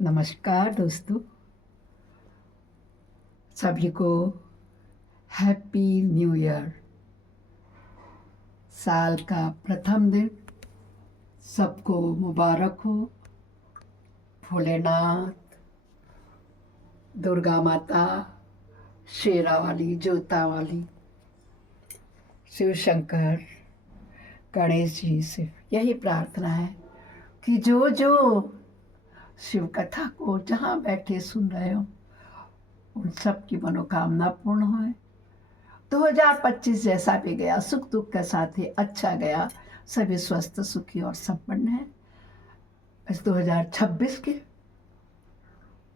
नमस्कार दोस्तों, सभी को हैप्पी न्यू ईयर। साल का प्रथम दिन सबको मुबारक हो। भोलेनाथ, दुर्गा माता, शेरा वाली, जोता वाली, शिव शंकर, गणेश जी से यही प्रार्थना है कि जो जो शिव कथा को जहाँ बैठे सुन रहे हो उन सब की मनोकामना पूर्ण होए। 2025 जैसा भी गया, सुख दुख के साथ ही अच्छा गया। सभी स्वस्थ, सुखी और संपन्न है। इस 2026 के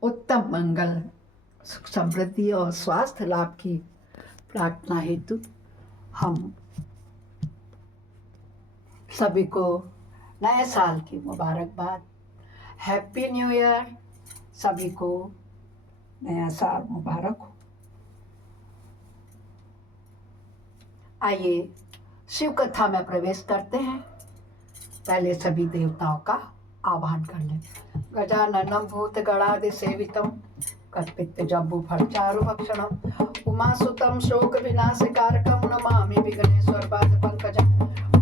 उत्तम मंगल, सुख, समृद्धि और स्वास्थ्य लाभ की प्रार्थना हेतु हम सभी को नए साल की मुबारकबाद। Happy new year. सभी को नया साल मुबारक हो। आइए शिव कथा में प्रवेश करते हैं। पहले सभी देवताओं का आह्वान कर लें। गजाननं भूतगणादि सेवितं कल्पित जम्बू फलचारु भक्षणं उमासुतं शोक विनाशकारकं नमामि विघ्नेश्वर पाद पंकजं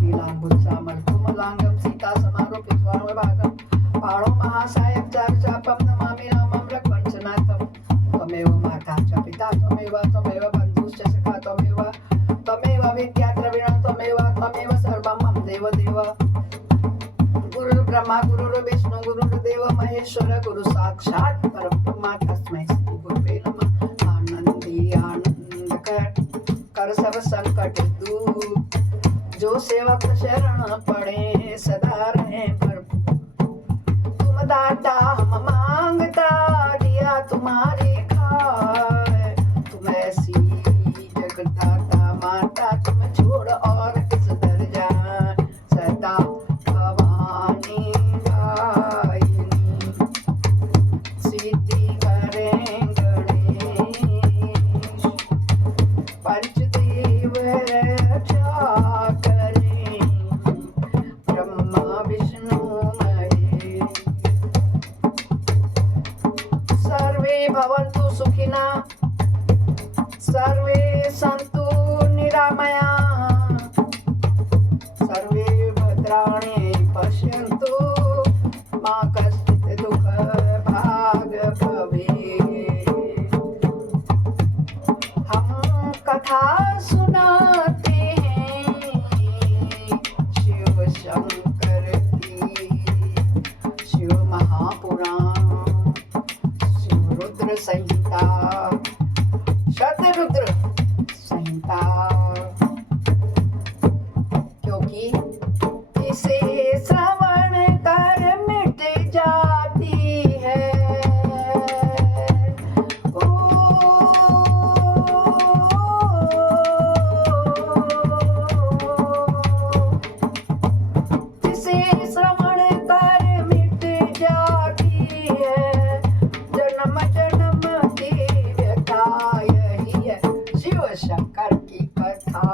नीलांबुजामल कुमलांगं सीता समारोपित वामभागं पाणो महासायक चारुचापं नमामि रामं रघुवंशनाथं त्वमेव माता च पिता त्वमेव बन्धुश्च सखा त्वमेव विद्या द्रविणं त्वमेव सर्वं मम देव गुरु ब्रह्मा गुरु विष्णु गुरुर्देव महेश्वर गुरु साक्षात् परब्रह्म तस्मै श्री गुरुवे नमः। आनंदी आनंद कर सब संकट दूर, जो सेवक शरण पड़े सदा रहे भरपूर। तुम दाता हम मांगता, दिया तुम्हारी खाए। तुम ऐसी जगदाता माता, तुम छोड़ और किस दर जाए। सदा भवानी गायनी, सिद्धि करें गणेश। पंचदेव रक्षा करें, ब्रह्मा विष्णु महेश। सर्वे भवन्तु सुखिनः, सर्वे सन्तु निरामया, सर्वे भद्राणि पश्यन्तु, मा कश्चित् दुःखभाग् भवेत्। हम कथा सुनाते हैं शिव शंकर की, शिव महापुराण, शिव रुद्र संहिता, शतरुद्र संहिता, क्योंकि इसे श्रवण कर मिट जाती है इसे श्रवण कर मिट जाती है जन्म जन्म की व्यथा। यही है शिव शंकर की कथा,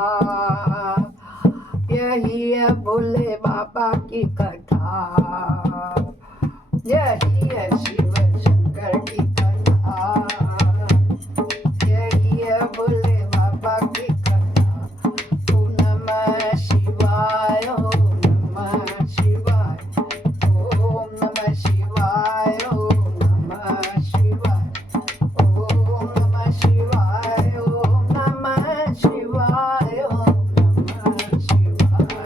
यही है भोले बाबा की कथा, यही है शिव शंकर की कथा, यही है भोले बाबा की कथा। ओम नमः शिवाय, ओम नमः शिवाय, ओम नमः शिवाय, ओम नमः शिवाय, ओम नमः शिवाय, ओम नमः शिवाय, ओम नमः शिवाय, ओम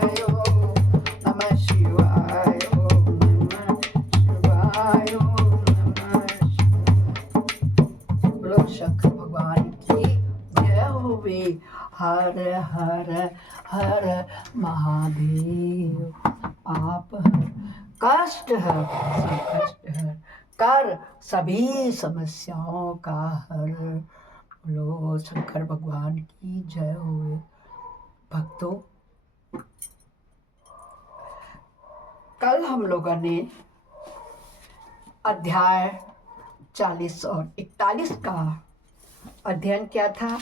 नमः शिवाय, ओम नमः शिवाय, ओम नमः शिवाय। बोलो शंकर भगवान की जय होवे। हर हर हर महादेव। आप हर, कष्ट हर, संकष्ट हर, कर सभी समस्याओं का हर। बोलो शंकर भगवान की जय होवे। भक्तों, कल हम लोगों ने अध्याय 40 और 41 का अध्ययन किया था।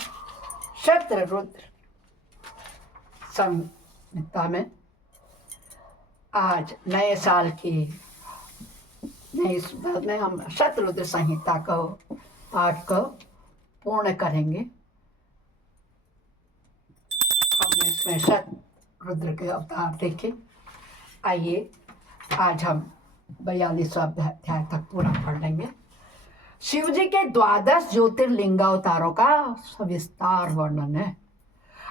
शतरुद्र संहिता में आज नए साल के इस बाद में हम शतरुद्र संहिता को पाठ को पूर्ण करेंगे। हमने इसमें शतरुद्र के अवतार देखे। आइए आज हम 42वां अध्याय तक पूरा पढ़ लेंगे। शिव जी के 12 ज्योतिर्लिंग अवतारों का सविस्तार वर्णन है।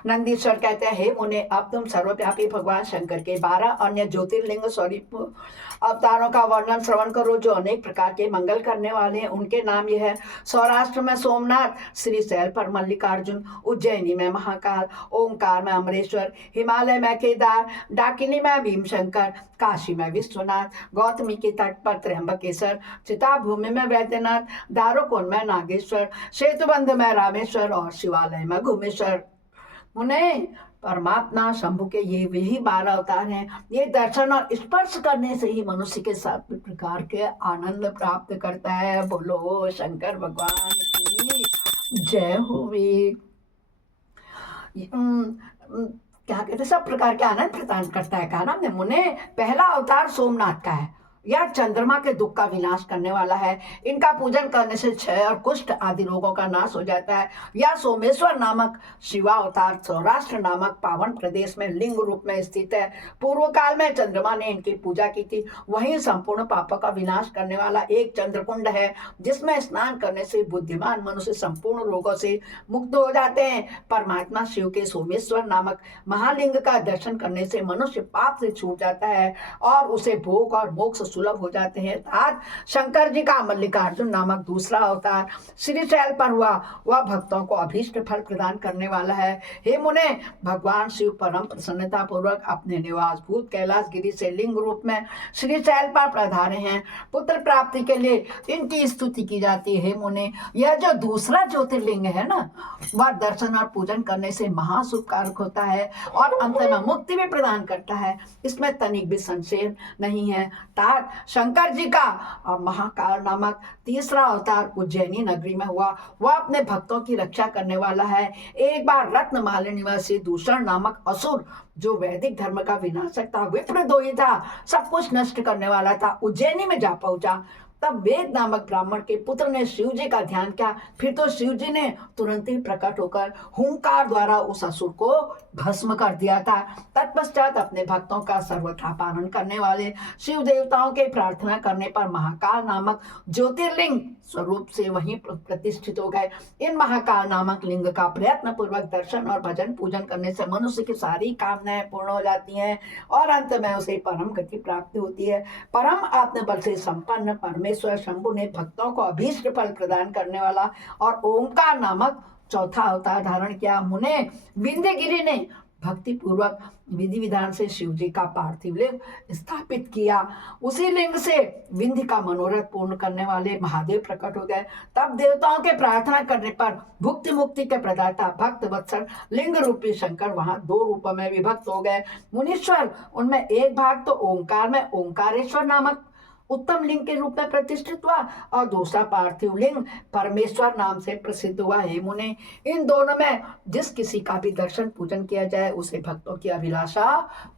नंदीश्वर कहते हैं, हे मुने, अब तुम सर्वव्यापी भगवान शंकर के 12 अन्य ज्योतिर्लिंग स्वरूप अवतारों का वर्णन श्रवण करो, जो अनेक प्रकार के मंगल करने वाले हैं। उनके नाम ये है: सौराष्ट्र में सोमनाथ, श्रीशैल पर मल्लिकार्जुन, उज्जैनी में महाकाल, ओंकार में अमरेश्वर, हिमालय में केदार, डाकिनी में भीमशंकर, काशी में विश्वनाथ, गौतमी के तट पर त्र्यंबकेश्वर, चिताभूमि में वैद्यनाथ, दारुकोण में नागेश्वर, सेतुबंध में रामेश्वर और शिवालय में घुमेश्वर। मुने, परमात्मा शंभु के ये वही 12 अवतार हैं। ये दर्शन और स्पर्श करने से ही मनुष्य के साथ प्रकार के आनंद प्राप्त करता है। बोलो शंकर भगवान की जय होवे। क्या कहते, सब प्रकार के आनंद प्रदान करता है। कहा ना मुने, पहला अवतार सोमनाथ का है। यह चंद्रमा के दुख का विनाश करने वाला है। इनका पूजन करने से क्षय और कुष्ठ आदि रोगों का नाश हो जाता है। यह सोमेश्वर नामक शिवावतार सौराष्ट्र नामक पावन प्रदेश में लिंग रूप में स्थित है। पूर्व काल में चंद्रमा ने इनकी पूजा की थी। वहीं संपूर्ण पापों का विनाश करने वाला एक चंद्रकुंड है, जिसमें स्नान करने से बुद्धिमान मनुष्य संपूर्ण रोगों से मुक्त हो जाते हैं। परमात्मा शिव के सोमेश्वर नामक महालिंग का दर्शन करने से मनुष्य पाप से छूट जाता है और उसे भोग और मोक्ष सुलभ हो जाते हैं। अर्थात शंकर जी का मल्लिकार्जुन नामक दूसरा अवतार श्रीशैल पर हुआ, वह भक्तों को अभीष्ट फल प्रदान करने वाला है। हे मुने, भगवान शिव परम प्रसन्नता पूर्वक अपने निवास भूत कैलाश गिरी से लिंग रूप में श्रीशैल पर पधारे हैं। पुत्र प्राप्ति के लिए इनकी स्तुति की जाती है। हे मुने, यह जो दूसरा ज्योतिर्लिंग है ना, वह दर्शन और पूजन करने से महाशुभकारक होता है और अंत में मुक्ति भी प्रदान करता है। इसमें तनिक भी संशय नहीं है। शंकर जी का महाकाल नामक तीसरा अवतार उज्जैनी नगरी में हुआ। वह अपने भक्तों की रक्षा करने वाला है। एक बार रत्नमाला निवासी दूषण नामक असुर, जो वैदिक धर्म का विनाशक था, विप्रद्रोही था, सब कुछ नष्ट करने वाला था, उज्जैनी में जा पहुंचा। तब वेद नामक ब्राह्मण के पुत्र ने शिव जी का ध्यान किया। फिर तो शिव जी ने तुरंत ही प्रकट होकर हुंकार द्वारा उस असुर को भस्म कर दिया था। तत्पश्चात अपने भक्तों का सर्वथा पालन करने वाले शिव देवताओं के प्रार्थना करने पर महाकाल नामक ज्योतिर्लिंग स्वरूप से वहीं प्रतिष्ठित हो गए। इन महाकाल नामक लिंग का प्रयत्न पूर्वक दर्शन और भजन पूजन करने से मनुष्य की सारी कामनाएं पूर्ण हो जाती हैं और अंत में उसे परम गति प्राप्त होती है। परम आत्मबल से संपन्न परमेश्वर शंभु ने भक्तों को अभीष्ट फल प्रदान करने वाला और ओंकार नामक चौथा अवतार धारण किया। मुने, विंध्यगिरि ने भक्ति पूर्वक विधि विधान से शिव जी का पार्थिव लिंग स्थापित किया। उसी लिंग से विंध्य का मनोरथ पूर्ण करने वाले महादेव प्रकट हो गए। तब देवताओं के प्रार्थना करने पर भुक्ति मुक्ति के प्रदाता भक्त वत्सल लिंग रूपी शंकर वहां 2 रूपों में विभक्त हो गए। मुनीश्वर उनमें एक भाग तो ओंकार में ओंकारेश्वर नामक उत्तम लिंग के रूप में प्रतिष्ठित हुआ और दूसरा पार्थिव लिंग परमेश्वर नाम से प्रसिद्ध हुआ। हे मुने, इन दोनों में जिस किसी का भी दर्शन पूजन किया जाए उसे भक्तों की अभिलाषा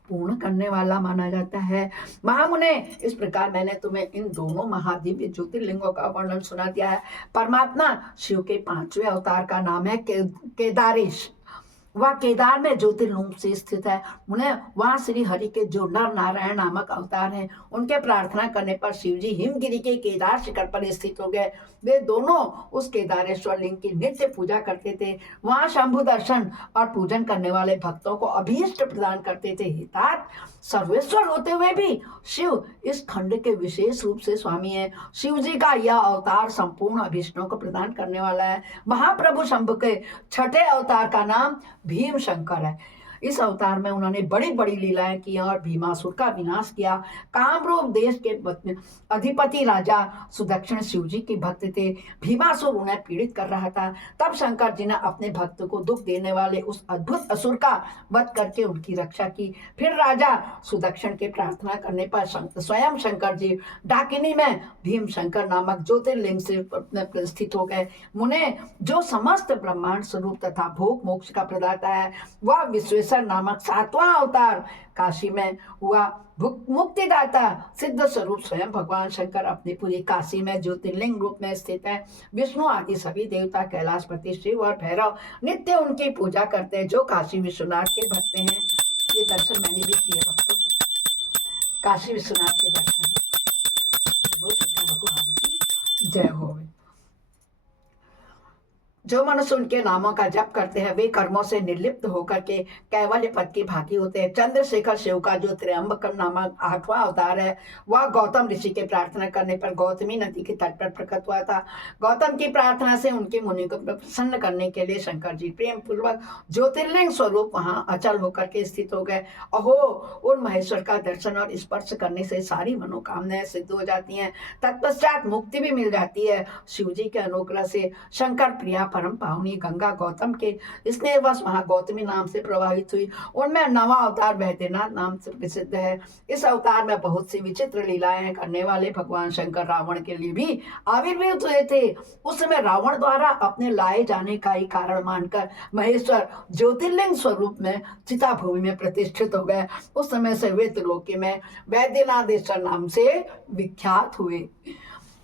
पूर्ण करने वाला माना जाता है। महामुने, इस प्रकार मैंने तुम्हें इन दोनों महादिव्य ज्योतिर्लिंगों का वर्णन सुना दिया है। परमात्मा शिव के 5वें अवतार का नाम है केदारेश। वह केदार में ज्योतिर्लिंग से स्थित है। उन्हें वहां श्री हरि के जो नर नारायण नामक अवतार हैं, उनके प्रार्थना करने पर शिव जी हिमगिरी के केदार शिखर पर स्थित हो गए। वे दोनों उस केदारेश्वर लिंग की नित्य पूजा करते थे। वहां शंभु दर्शन और पूजन करने वाले भक्तों को अभीष्ट प्रदान करते थे। हितात सर्वेश्वर होते हुए भी शिव इस खंड के विशेष रूप से स्वामी है। शिव जी का यह अवतार संपूर्ण अभीष्टों को प्रदान करने वाला है। महाप्रभु शंभु के 6ठे अवतार का नाम भीम शंकर है। इस अवतार में उन्होंने बड़ी बड़ी लीलाएं की और भीमासुर का विनाश किया। कामरूप देश के अधिपति राजा सुदक्षिण शिव जी के भक्त थे। भीमासुर उन्हें पीड़ित कर रहा था। तब शंकर जी ने अपने भक्त को दुख देने वाले उस अद्भुत असुर का वध करके उनकी रक्षा की। फिर राजा सुदक्षिण के प्रार्थना करने पर स्वयं शंकर जी डाकिनी में भीम शंकर नामक ज्योतिर्लिंग से स्थित हो गए। मुने, जो समस्त ब्रह्मांड स्वरूप तथा भोग मोक्ष का प्रदाता है, वह विश्वेश्वर नागेश्वर नामक 7वां अवतार काशी में हुआ। मुक्तिदाता सिद्ध स्वरूप स्वयं भगवान शंकर अपनी पूरी काशी में ज्योतिर्लिंग रूप में स्थित है। विष्णु आदि सभी देवता, कैलाशपति शिव और भैरव नित्य उनकी पूजा करते हैं। जो काशी विश्वनाथ के भक्त हैं, ये दर्शन मैंने भी किए भक्तों, काशी विश्वनाथ के दर्शन। शंकर भगवान की जय हो। जो मनुष्य उनके नामों का जप करते हैं वे कर्मों से निर्लिप्त होकर के कैवल्य पद की भागी होते हैं। चंद्रशेखर शिव का जो त्र्यंबकम नामक 8वां अवतार है वह गौतम ऋषि के प्रार्थना करने पर गौतमी नदी के तट पर प्रकट हुआ था। गौतम की प्रार्थना से उनके मुनि को प्रसन्न करने के लिए शंकर जी प्रेम पूर्वक ज्योतिर्लिंग स्वरूप वहां अचल होकर के स्थित हो गए। अहो, उन महेश्वर का दर्शन और स्पर्श करने से सारी मनोकामनाएं सिद्ध हो जाती हैं, तत्पश्चात मुक्ति भी मिल जाती है। शिव जी के अनुग्रह से शंकर प्रिया परम पावनी गंगा गौतम के स्नेहवश महागौतमी नाम से प्रवाहित हुई। उनमें 9वां अवतार वैद्यनाथ नाम से प्रसिद्ध है। इस अवतार में बहुत सी विचित्र लीलाएं करने वाले भगवान शंकर रावण के लिए भी आविर्भूत हुए थे। उस समय रावण द्वारा अपने लाए जाने का ही कारण मानकर महेश्वर ज्योतिर्लिंग स्वरूप में चिता भूमि में प्रतिष्ठित हो गए। उस समय से वे त्रिलोकी में वैद्यनाथेश्वर नाम से विख्यात हुए।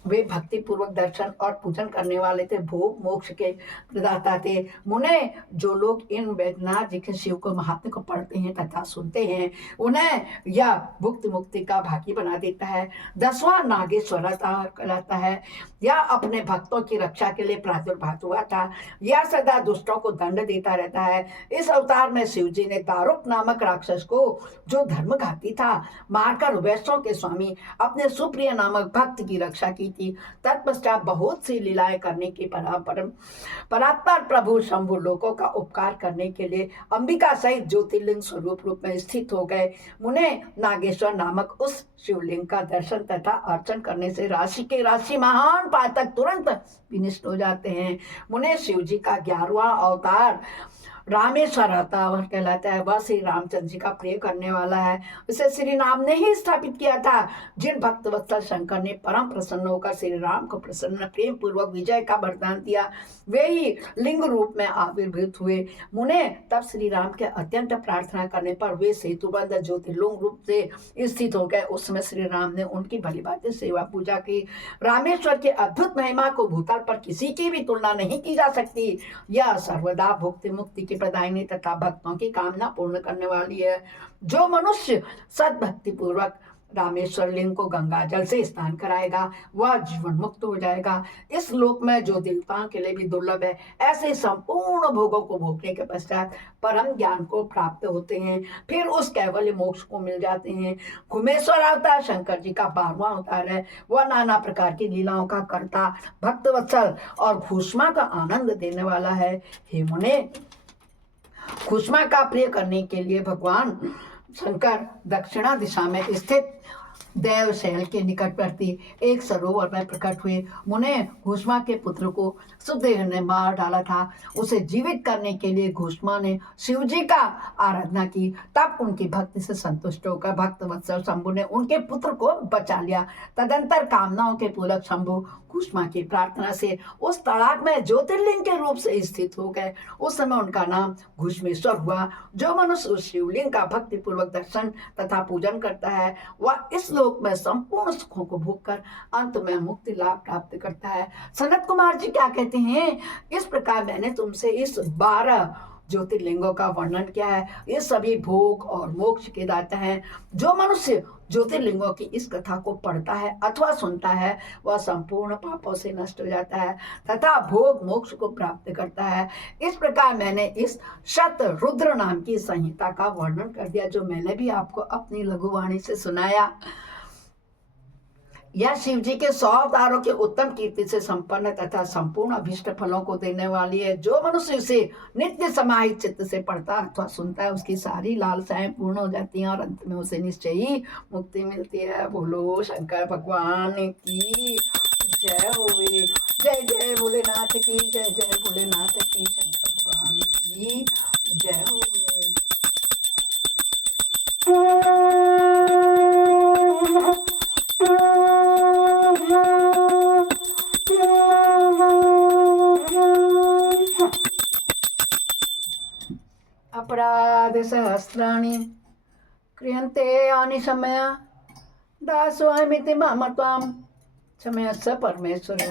वे भक्ति पूर्वक दर्शन और पूजन करने वाले थे, भोग मोक्ष के प्रदाता थे। मुने, जो लोग इन वैद्यनाथ जी के शिव को महात्म्य को पढ़ते हैं तथा सुनते हैं उन्हें यह भुक्त मुक्ति का भागी बना देता है। 10वां नागेश्वर कहलाता है। यह अपने भक्तों की रक्षा के लिए प्रादुर्भाव हुआ था। यह सदा दुष्टों को दंड देता रहता है। इस अवतार में शिव जी ने दारुक नामक राक्षस को, जो धर्मघाती था, मारकर वैष्णव के स्वामी अपने सुप्रिय नामक भक्त की रक्षा की थी। तत्पश्चात बहुत सी लीलाएं करने की परात्पर प्रभु शंभु लोकों का उपकार करने के लिए अंबिका सहित ज्योतिर्लिंग स्वरूप रूप में स्थित हो गए। मुने नागेश्वर नामक उस शिवलिंग का दर्शन तथा अर्चन करने से राशि के राशि महान पातक तुरंत विनष्ट हो जाते हैं। मुने, शिव जी का 11वां अवतार रामेश्वर अवतार कहलाता है। वह श्री रामचंद्र जी का प्रिय करने वाला है। इसे श्री राम ने ही स्थापित किया था। जिन भक्त वत्सल शंकर ने परम प्रसन्न होकर श्री राम को प्रसन्न प्रेम पूर्वक विजय का वरदान दिया, वे ही लिंग रूप में आविर्भूत हुए। मुने, तब श्री राम के अत्यंत प्रार्थना करने पर वे सेतुबंध ज्योतिर्लिंग रूप से स्थित हो गए। उस समय श्री राम ने उनकी भली भांति सेवा पूजा की। रामेश्वर की अद्भुत महिमा को भूतल पर किसी की भी तुलना नहीं की जा सकती। यह सर्वदा भुक्ति मुक्ति की प्रदायिनी तथा भक्तों की कामना पूर्ण करने वाली है। जो मनुष्य सद्भक्ति पूर्वक रामेश्वर लिंग को गंगा जल से स्नान कराएगा वह जीवन मुक्त हो जाएगा। इस लोक में जो देवताओं के लिए भी दुर्लभ है, ऐसे संपूर्ण भोगों को भोगने के पश्चात परम ज्ञान को प्राप्त होते हैं, फिर उस कैवल्य मोक्ष को मिल जाते हैं। घुमेश्वर अवतार शंकर जी का 12वां अवतार है। वह नाना प्रकार की लीलाओं का कर्ता, भक्तवत्सल और भूष्मा का आनंद देने वाला है। हे मुने, खुशमा का प्रिय करने के लिए भगवान शंकर दक्षिणा दिशा में स्थित देवशैल के निकटवर्ती एक सरोवर में प्रकट हुए। मुने, घुष्मा के पुत्र को सुदेव ने मार डाला था। उसे जीवित करने के लिए घुष्मा ने शिव जी का आराधना की। तब उनकी भक्ति से संतुष्ट होकर भक्त वत्सल शंभु ने उनके पुत्र को बचा लिया। तदंतर कामनाओं के पूरक शंभु घुष्मा की प्रार्थना से उस तड़ाक में ज्योतिर्लिंग के रूप से स्थित हो गए। उस समय उनका नाम घुष्मेश्वर हुआ। जो मनुष्य उस शिवलिंग का भक्ति पूर्वक दर्शन तथा पूजन करता है वह इस लोक में संपूर्ण सुखों को भोग कर अंत में मुक्ति लाभ प्राप्त करता है। सनत कुमार जी क्या कहते हैं, इस प्रकार मैंने तुमसे इस 12 ज्योतिर्लिंगों का वर्णन किया है। ये सभी भोग और मोक्ष के दाता हैं। जो मनुष्य ज्योतिर्लिंगों की इस कथा को पढ़ता है अथवा सुनता है वह संपूर्ण पापों से नष्ट हो जाता है तथा भोग मोक्ष को प्राप्त करता है। इस प्रकार मैंने इस शत रुद्र नाम की संहिता का वर्णन कर दिया, जो मैंने भी आपको अपनी लघुवाणी से सुनाया। यह शिव जी के 100 अवतारों के उत्तम कीर्ति से संपन्न तथा संपूर्ण अभिष्ट फलों को देने वाली है। जो मनुष्य इसे नित्य समाहित चित्त से पढ़ता अथवा सुनता है उसकी सारी लालसाएं पूर्ण हो जाती हैं और अंत में उसे निश्चय ही मुक्ति मिलती है। बोलो शंकर भगवान की जय होवे। जय जय भोलेनाथ की जय, जय भोलेनाथ की, शंकर भगवान की जय होवे। अपराध सहस्राणि क्रियन्ते यानि समय दासोऽहमिति मम त्वां क्षमस्व परमेश्वर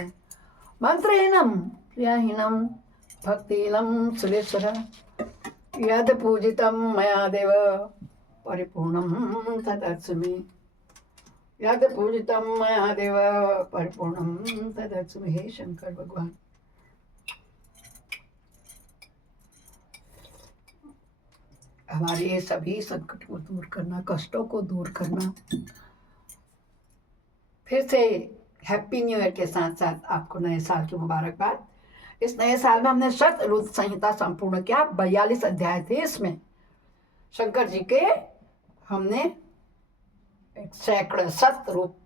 मंत्रहीनं क्रियाहीनं भक्तिहीनं सुरेश्वर यद् पूजितं मया देव परिपूर्णं तदस्तु मे यद् पूजितं मया देव परिपूर्णं तदस्तु मे। हे शंकर भगवान, हमारे ये सभी संकट को दूर करना, कष्टों को दूर करना। फिर से हैप्पी न्यू ईयर के साथ साथ आपको नए साल की मुबारकबाद। इस नए साल में हमने शतरुद्र संहिता संपूर्ण किया। 42 अध्याय थे इसमें। शंकर जी के हमने सैकड़ों शतरूप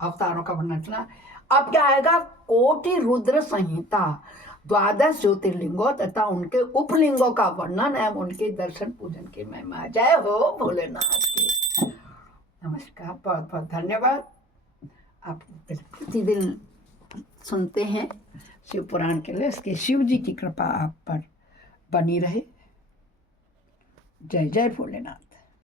अवतारों का वर्णन किया। अब क्या आएगा? कोटि रुद्र संहिता, 12 ज्योतिर्लिंगों तथा उनके उपलिंगों का वर्णन एवं उनके दर्शन पूजन की महिमा। जय हो भोलेनाथ की। नमस्कार, बहुत बहुत धन्यवाद। आप प्रतिदिन सुनते हैं शिव पुराण के लिए, इसके शिव जी की कृपा आप पर बनी रहे। जय जय भोलेनाथ।